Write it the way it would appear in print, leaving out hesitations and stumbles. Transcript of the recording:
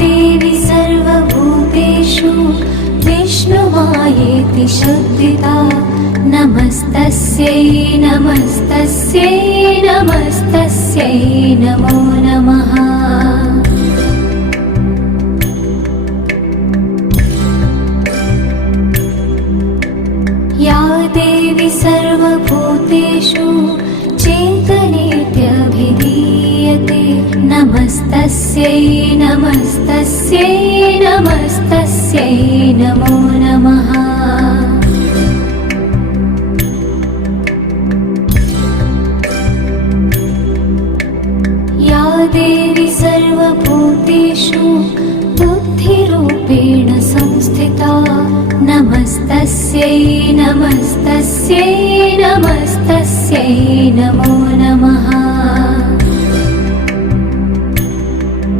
देवी सर्वभूतेषु विष्णुमायेति शुद्धिता नमस्तस्यै नमस्तस्यै नमस्तस्यै नमो नमः। या देवी सर्वभूतेषु चेतनेत्यभिधीयते नमस्तस्यै नमस्तस्यै नमस्तस्यै नमो नमः। या देवी सर्वभूतेषु बुद्धिरूपेण संस्थिता नमस्तस्यै नमस्तस्यै नमस्तस्यै नमो नमः।